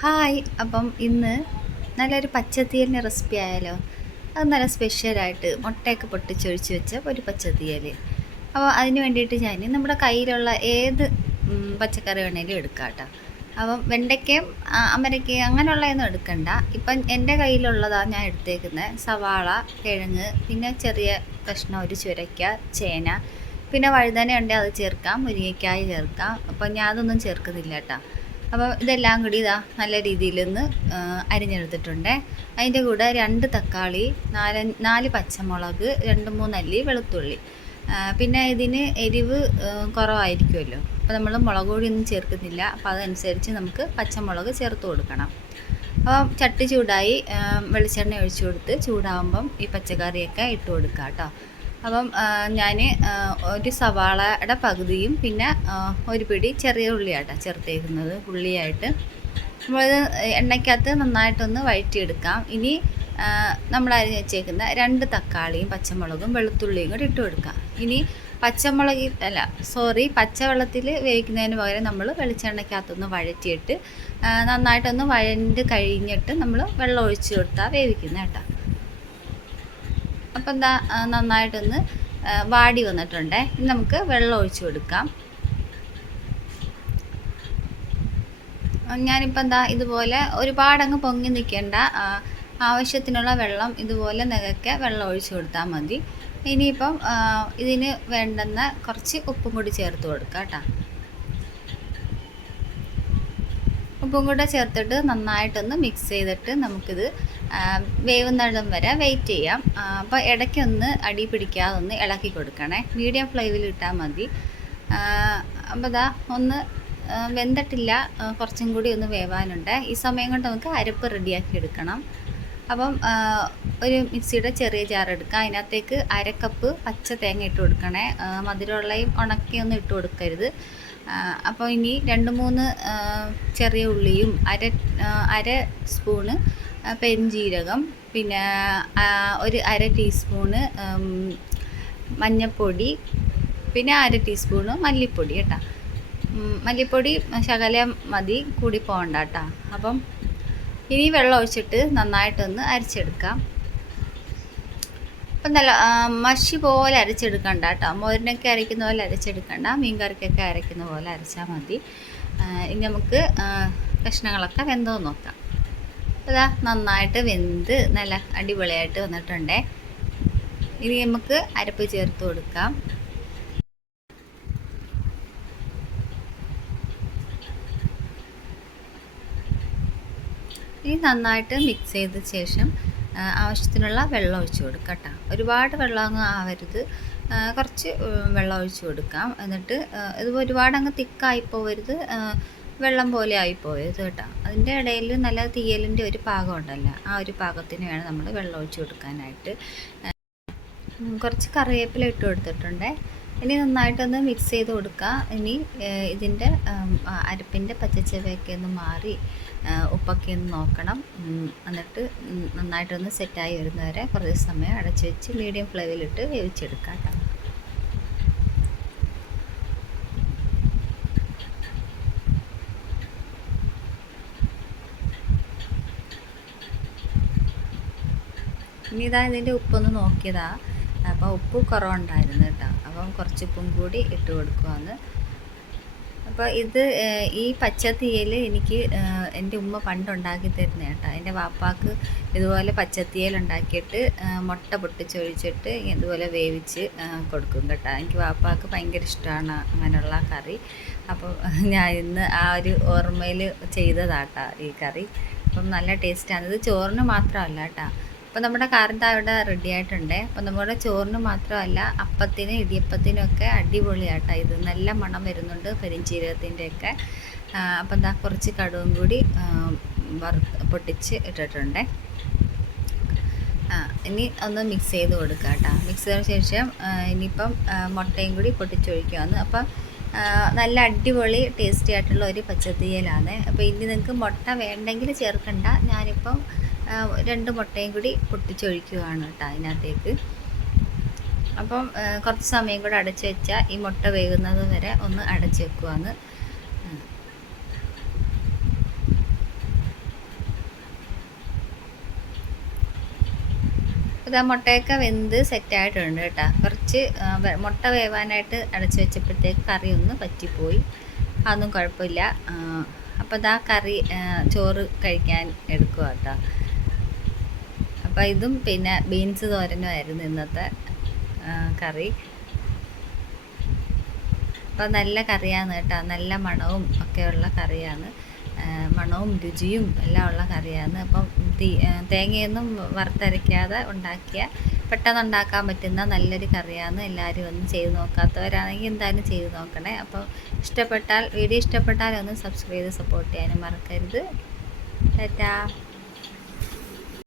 Hi. അപ്പം ഇന്ന് നല്ലൊരു പച്ചത്തീയലിൻ്റെ റെസിപ്പി ആയാലോ? അത് നല്ല സ്പെഷ്യലായിട്ട് മുട്ടയൊക്കെ പൊട്ടിച്ചൊഴിച്ച് വെച്ച ഒരു പച്ചത്തീയൽ. അപ്പോൾ അതിന് വേണ്ടിയിട്ട് ഞാൻ നമ്മുടെ കയ്യിലുള്ള ഏത് പച്ചക്കറി വേണേലും എടുക്കാം കേട്ടോ. അപ്പം വെണ്ടയ്ക്കയും അമരയ്ക്കയും അങ്ങനെയുള്ളതൊന്നും എടുക്കണ്ട. ഇപ്പം എൻ്റെ കയ്യിലുള്ളതാണ് ഞാൻ എടുത്തേക്കുന്നത്. സവാള, കിഴങ്ങ്, പിന്നെ ചെറിയ കഷ്ണം ഒരു ചുരയ്ക്ക, ചേന, പിന്നെ വഴുതന ഉണ്ടെങ്കിൽ അത് ചേർക്കാം, മുരിങ്ങയ്ക്കായ് ചേർക്കാം. അപ്പം ഞാൻ അതൊന്നും ചേർക്കുന്നില്ല കേട്ടോ. അപ്പോൾ ഇതെല്ലാം കൂടി ഇതാ നല്ല രീതിയിലൊന്ന് അരിഞ്ഞെടുത്തിട്ടുണ്ട്. അതിൻ്റെ കൂടെ 2 തക്കാളി, 4 പച്ചമുളക്, 2-3 അല്ലി വെളുത്തുള്ളി. പിന്നെ ഇതിന് എരിവ് കുറവായിരിക്കുമല്ലോ, അപ്പോൾ നമ്മൾ മുളക് പൊടിയൊന്നും ചേർക്കുന്നില്ല. അപ്പോൾ അതനുസരിച്ച് നമുക്ക് പച്ചമുളക് ചേർത്ത് കൊടുക്കണം. അപ്പോൾ ചട്ടി ചൂടായി, വെളിച്ചെണ്ണ ഒഴിച്ചു കൊടുത്ത് ചൂടാകുമ്പം ഈ പച്ചക്കറിയൊക്കെ ഇട്ട് കൊടുക്കുക കേട്ടോ. അപ്പം ഞാൻ ഒരു സവാളയുടെ പകുതിയും പിന്നെ ഒരു പിടി ചെറിയ ഉള്ളിയാട്ടോ ചേർത്തേക്കുന്നത്, ഉള്ളിയായിട്ട്. നമ്മളത് എണ്ണയ്ക്കകത്ത് നന്നായിട്ടൊന്ന് വഴറ്റിയെടുക്കാം. ഇനി നമ്മൾ അരിഞ്ഞ് വെച്ചേക്കുന്ന 2 തക്കാളിയും പച്ചമുളകും വെളുത്തുള്ളിയും കൂടി ഇട്ട് കൊടുക്കാം. ഇനി പച്ചവെള്ളത്തിൽ വേവിക്കുന്നതിന് പകരം നമ്മൾ വെളിച്ചെണ്ണയ്ക്കകത്തൊന്ന് വഴറ്റിയിട്ട് നന്നായിട്ടൊന്ന് വഴണ്ട് കഴിഞ്ഞിട്ട് നമ്മൾ വെള്ളം ഒഴിച്ച് കൊടുത്താൽ വേവിക്കുന്നത് കേട്ടോ. അപ്പം എന്താ നന്നായിട്ടൊന്ന് വാടി വന്നിട്ടുണ്ട്. ഇനി നമുക്ക് വെള്ളം ഒഴിച്ച് കൊടുക്കാം. ഞാനിപ്പോൾ എന്താ ഇതുപോലെ ഒരുപാടങ്ങ് പൊങ്ങി നിൽക്കേണ്ട, ആവശ്യത്തിനുള്ള വെള്ളം ഇതുപോലെ നികക്കെ വെള്ളം ഒഴിച്ച് കൊടുത്താൽ മതി. ഇനിയിപ്പം ഇതിന് വേണ്ടുന്ന കുറച്ച് ഉപ്പും കൂടി ചേർത്ത് കൊടുക്കാം കേട്ടോ. ഉപ്പും കൂടെ ചേർത്തിട്ട് നന്നായിട്ടൊന്ന് മിക്സ് ചെയ്തിട്ട് നമുക്കിത് വേവുന്നിടം വരെ വെയിറ്റ് ചെയ്യാം. അപ്പോൾ ഇടയ്ക്കൊന്ന് അടി പിടിക്കാതെ ഒന്ന് ഇളക്കി കൊടുക്കണേ. മീഡിയം ഫ്ലെയിമിൽ ഇട്ടാൽ മതി. അപ്പോൾ ഇതാ ഒന്ന് വെന്തിട്ടില്ല, കുറച്ചും കൂടി ഒന്ന് വേവാനുണ്ട്. ഈ സമയം കൊണ്ട് നമുക്ക് അരപ്പ് റെഡിയാക്കി എടുക്കണം. അപ്പം ഒരു മിക്സിയുടെ ചെറിയ ജാർ എടുക്കുക. അതിനകത്തേക്ക് 1/2 കപ്പ് പച്ച തേങ്ങ ഇട്ട് കൊടുക്കണേ. മധുരമുള്ളയും ഉണക്കിയൊന്നും ഇട്ട് കൊടുക്കരുത്. അപ്പോൾ ഇനി 2-3 ചെറിയ ഉള്ളിയും അര സ്പൂണ് പെരുംജീരകം, പിന്നെ ഒരു 1/2 ടീസ്പൂണ് മഞ്ഞൾപ്പൊടി, പിന്നെ 1/2 ടീസ്പൂണ് മല്ലിപ്പൊടി കേട്ടോ. മല്ലിപ്പൊടി ശകലം മതി, കൂടി പോകണ്ട കേട്ടോ. അപ്പം ഇനി വെള്ളം ഒഴിച്ചിട്ട് നന്നായിട്ടൊന്ന് അരച്ചെടുക്കാം. അപ്പം നല്ല മഷി പോലെ അരച്ചെടുക്കണ്ട കേട്ടോ. മോരിനൊക്കെ അരയ്ക്കുന്ന പോലെ അരച്ചെടുക്കണ്ട, മീൻകറിക്കൊക്കെ അരയ്ക്കുന്ന പോലെ അരച്ചാൽ മതി. ഇനി നമുക്ക് കഷ്ണങ്ങളൊക്കെ വെന്തോ നോക്കാം. അതാ നന്നായിട്ട് വെന്ത് നല്ല അടിപൊളിയായിട്ട് വന്നിട്ടുണ്ട്. ഇനി നമുക്ക് അരപ്പ് ചേർത്ത് കൊടുക്കാം. ഇനി നന്നായിട്ട് മിക്സ് ചെയ്ത ശേഷം ആവശ്യത്തിനുള്ള വെള്ളം ഒഴിച്ച് കൊടുക്കാം കേട്ടോ. ഒരുപാട് വെള്ളം അങ്ങ് ആവരുത്, കുറച്ച് വെള്ളം ഒഴിച്ച് കൊടുക്കാം. എന്നിട്ട് ഇത് ഒരുപാടങ്ങ് തിക്കായി പോവരുത്, വെള്ളം പോലെ ആയിപ്പോയത് കേട്ടോ. അതിൻ്റെ ഇടയിൽ നല്ല തീയലിൻ്റെ ഒരു പാകം ഉണ്ടല്ലോ, ആ ഒരു പാകത്തിന് വേണം നമ്മൾ വെള്ളം ഒഴിച്ച് കൊടുക്കാനായിട്ട്. കുറച്ച് കറിവേപ്പില ഇട്ട് കൊടുത്തിട്ടുണ്ട്. ഇനി നന്നായിട്ടൊന്ന് മിക്സ് ചെയ്ത് കൊടുക്കുക. ഇനി ഇതിൻ്റെ അരപ്പിൻ്റെ പച്ചച്ചവയൊക്കെ ഒന്ന് മാറി ഉപ്പൊക്കെ ഒന്ന് നോക്കണം. എന്നിട്ട് നന്നായിട്ടൊന്ന് സെറ്റായി വരുന്നവരെ കുറച്ച് സമയം അടച്ച് വെച്ച് മീഡിയം ഫ്ലെയിമിലിട്ട് വേവിച്ചെടുക്കാം കേട്ടോ. ഇനി ഇതാ ഇതിൻ്റെ ഉപ്പൊന്ന് നോക്കിയതാ. അപ്പോൾ ഉപ്പ് കുറവുണ്ടായിരുന്നു കേട്ടോ. അപ്പം കുറച്ച് ഉപ്പും കൂടി ഇട്ട് കൊടുക്കുവാന്ന്. അപ്പോൾ ഇത് ഈ പച്ചത്തീയൽ എനിക്ക് എൻ്റെ ഉമ്മ പണ്ടുണ്ടാക്കി തരുന്ന കേട്ടോ. എൻ്റെ വാപ്പാക്ക് ഇതുപോലെ പച്ചത്തീയൽ ഉണ്ടാക്കിയിട്ട് മുട്ട പൊട്ടിച്ചൊഴിച്ചിട്ട് ഇതുപോലെ വേവിച്ച് കൊടുക്കും കേട്ടോ. എനിക്ക് വാപ്പാക്ക് ഭയങ്കര ഇഷ്ടമാണ് അങ്ങനെയുള്ള കറി. അപ്പോൾ ഞാൻ ഇന്ന് ആ ഒരു ഓർമ്മയിൽ ചെയ്തതാട്ടോ ഈ കറി. അപ്പം നല്ല ടേസ്റ്റാണ്. ഇത് ചോറിന് മാത്രമല്ല കേട്ടോ. അപ്പോൾ നമ്മുടെ കറി അവിടെ റെഡി ആയിട്ടുണ്ട്. അപ്പോൾ നമ്മുടെ ചോറിന് മാത്രമല്ല, അപ്പത്തിന് ഇടിയപ്പത്തിനൊക്കെ അടിപൊളിയാട്ടോ ഇത്. നല്ല മണം വരുന്നുണ്ട് പെരുംജീരകത്തിൻ്റെയൊക്കെ. അപ്പം എന്താ കുറച്ച് കടുകും കൂടി പൊട്ടിച്ച് ഇട്ടിട്ടുണ്ട്. ഇനി ഒന്ന് മിക്സ് ചെയ്ത് കൊടുക്കുക കേട്ടോ. മിക്സ് ചെയ്തതിന് ശേഷം ഇനിയിപ്പം മുട്ടയും കൂടി പൊട്ടിച്ചൊഴിക്കുകയാണ്. അപ്പം നല്ല അടിപൊളി ടേസ്റ്റി ആയിട്ടുള്ള ഒരു പച്ചത്തീയലാണ്. അപ്പോൾ ഇനി നിങ്ങൾക്ക് മുട്ട വേണ്ടെങ്കിൽ ചേർക്കണ്ട. ഞാനിപ്പം 2 മുട്ടയും കൂടി പൊട്ടിച്ചൊഴിക്കുകയാണ് കേട്ടോ അതിനകത്തേക്ക്. അപ്പം കുറച്ച് സമയം കൂടെ അടച്ച് വെച്ചാൽ ഈ മുട്ട വേകുന്നത് വരെ ഒന്ന് അടച്ച് വെക്കുവാന്ന്. ഇതാ മുട്ടയൊക്കെ വെന്ത് സെറ്റായിട്ടുണ്ട് കേട്ടോ. കുറച്ച് മുട്ട വേവാനായിട്ട് അടച്ചു വെച്ചപ്പോഴത്തേക്ക് കറി ഒന്ന് പറ്റിപ്പോയി. അതൊന്നും കുഴപ്പമില്ല. അപ്പോൾ ഇതാ കറി ചോറ് കഴിക്കാൻ എടുക്കുക കേട്ടോ. അപ്പോൾ ഇതും പിന്നെ ബീൻസ് തോരനുമായിരുന്നു ഇന്നത്തെ കറി. അപ്പോൾ നല്ല കറിയാണ് കേട്ടോ. നല്ല മണവും ഒക്കെയുള്ള കറിയാണ്. മണവും രുചിയും എല്ലാം ഉള്ള കറിയാണ്. അപ്പം തേങ്ങയൊന്നും വറുത്തരയ്ക്കാതെ ഉണ്ടാക്കിയ പെട്ടെന്ന് ഉണ്ടാക്കാൻ പറ്റുന്ന നല്ലൊരു കറിയാണ്. എല്ലാവരും ഒന്ന് ചെയ്ത് നോക്കാത്തവരാണെങ്കിൽ എന്തായാലും ചെയ്ത് നോക്കണേ. അപ്പോൾ വീഡിയോ ഇഷ്ടപ്പെട്ടാൽ ഒന്ന് സബ്സ്ക്രൈബ് ചെയ്ത് സപ്പോർട്ട് ചെയ്യാനും മറക്കരുത്. ടാറ്റാ.